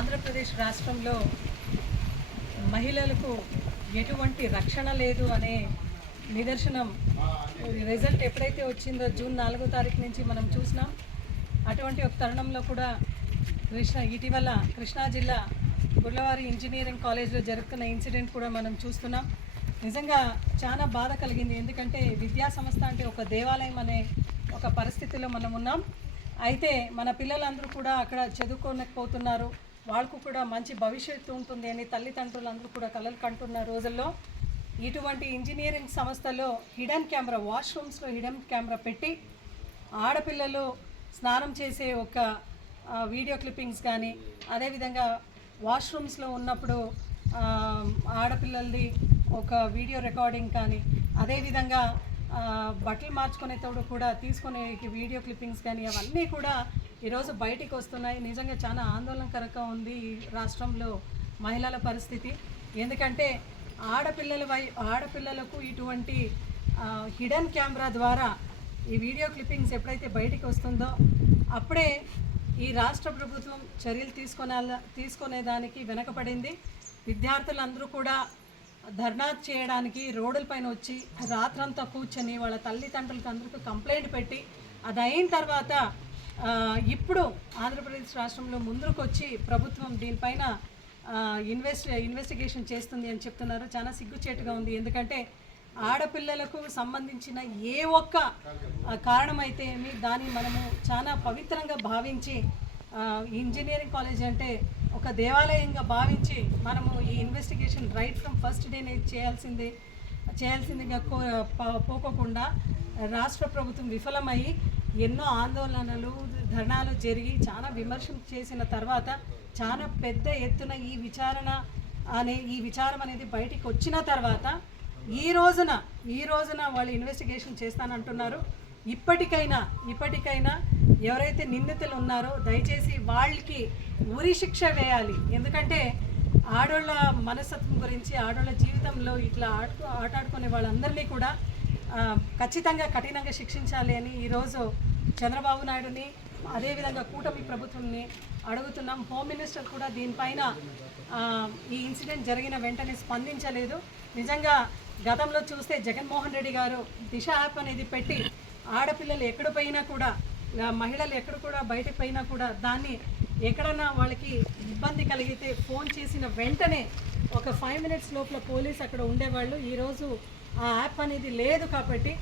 ఆంధ్రప్రదేశ్ రాష్ట్రంలో మహిళలకు ఎటువంటి రక్షణ లేదు అనే నిదర్శనం రిజల్ట్ ఎప్పుడైతే వచ్చిందో జూన్ నాలుగో తారీఖు నుంచి మనం చూసినాం. అటువంటి ఒక తరుణంలో కూడా కృష్ణ ఇటీవల కృష్ణా జిల్లా గుర్లవారి ఇంజనీరింగ్ కాలేజ్లో జరుగుతున్న ఇన్సిడెంట్ కూడా మనం చూస్తున్నాం. నిజంగా చాలా బాధ కలిగింది. ఎందుకంటే విద్యా సంస్థ అంటే ఒక దేవాలయం అనే ఒక పరిస్థితిలో మనం ఉన్నాం. అయితే మన పిల్లలందరూ కూడా అక్కడ చదువుకోలేకపోతున్నారు వాళ్ళకు కూడా మంచి భవిష్యత్తు ఉంటుంది అని తల్లిదండ్రులందరూ కూడా కలలు కంటున్న రోజుల్లో ఇటువంటి ఇంజనీరింగ్ సంస్థలో హిడెన్ కెమెరా వాష్రూమ్స్లో హిడెన్ కెమెరా పెట్టి ఆడపిల్లలు స్నానం చేసే ఒక వీడియో క్లిప్పింగ్స్ కానీ అదేవిధంగా వాష్రూమ్స్లో ఉన్నప్పుడు ఆడపిల్లలది ఒక వీడియో రికార్డింగ్ కానీ అదేవిధంగా బట్టలు మార్చుకునేటప్పుడు కూడా తీసుకునే వీడియో క్లిప్పింగ్స్ కానీ అవన్నీ కూడా ఈరోజు బయటికి వస్తున్నాయి. నిజంగా చాలా ఆందోళనకరంగా ఉంది ఈ రాష్ట్రంలో మహిళల పరిస్థితి. ఎందుకంటే ఆడపిల్లల వై ఆడపిల్లలకు ఇటువంటి హిడెన్ కెమెరా ద్వారా ఈ వీడియో క్లిప్పింగ్స్ ఎప్పుడైతే బయటికి వస్తుందో అప్పుడే ఈ రాష్ట్ర ప్రభుత్వం చర్యలు తీసుకునే తీసుకునేదానికి వెనకపడింది విద్యార్థులందరూ కూడా ధర్నా చేయడానికి రోడ్లపైన వచ్చి రాత్రంతా కూర్చొని వాళ్ళ తల్లిదండ్రులకు అందరికీ కంప్లైంట్ పెట్టి అది అయిన తర్వాత ఇప్పుడు ఆంధ్రప్రదేశ్ రాష్ట్రంలో ముందుకొచ్చి ప్రభుత్వం దీనిపైన ఇన్వెస్ట్ ఇన్వెస్టిగేషన్ చేస్తుంది అని చెప్తున్నారు. చాలా సిగ్గుచేటుగా ఉంది. ఎందుకంటే ఆడపిల్లలకు సంబంధించిన ఏ ఒక్క కారణమైతే ఏమి దాన్ని మనము చాలా పవిత్రంగా భావించి ఇంజనీరింగ్ కాలేజ్ అంటే ఒక దేవాలయంగా భావించి మనము ఈ ఇన్వెస్టిగేషన్ రైట్ ఫ్రమ్ ఫస్ట్ డేనే చేయాల్సింది చేయాల్సిందిగా కో ప- పోకోకుండా రాష్ట్ర ప్రభుత్వం విఫలమయ్యి ఎన్నో ఆందోళనలు ధర్నాలు జరిగి చాలా విమర్శలు చేసిన తర్వాత చాలా పెద్ద ఎత్తున ఈ విచారణ అనే ఈ విచారం అనేది బయటికి వచ్చిన తర్వాత ఈ రోజున ఈ రోజున వాళ్ళు ఇన్వెస్టిగేషన్ చేస్తానంటున్నారు. ఇప్పటికైనా ఇప్పటికైనా ఎవరైతే నిందితులు ఉన్నారో దయచేసి వాళ్ళకి ఉరి శిక్ష వేయాలి. ఎందుకంటే ఆడోళ్ళ మనస్తత్వం గురించి ఆడోళ్ళ జీవితంలో ఇట్లా ఆడుకో ఆటాడుకునే వాళ్ళందరినీ కూడా ఖచ్చితంగా కఠినంగా శిక్షించాలి అని ఈరోజు చంద్రబాబు నాయుడుని అదేవిధంగా కూటమి ప్రభుత్వంని అడుగుతున్నాం. హోమ్ మినిస్టర్ కూడా దీనిపైన ఈ ఇన్సిడెంట్ జరిగిన వెంటనే స్పందించలేదు. నిజంగా గతంలో చూస్తే జగన్మోహన్ రెడ్డి గారు దిశ యాప్ అనేది పెట్టి ఆడపిల్లలు ఎక్కడ పోయినా కూడా మహిళలు ఎక్కడ కూడా బయటకు పోయినా కూడా దాన్ని ఎక్కడన్నా వాళ్ళకి ఇబ్బంది కలిగితే ఫోన్ చేసిన వెంటనే ఒక ఫైవ్ మినిట్స్ లోపల పోలీస్ అక్కడ ఉండేవాళ్ళు. ఈరోజు ఆ యాప్ అనేది లేదు కాబట్టి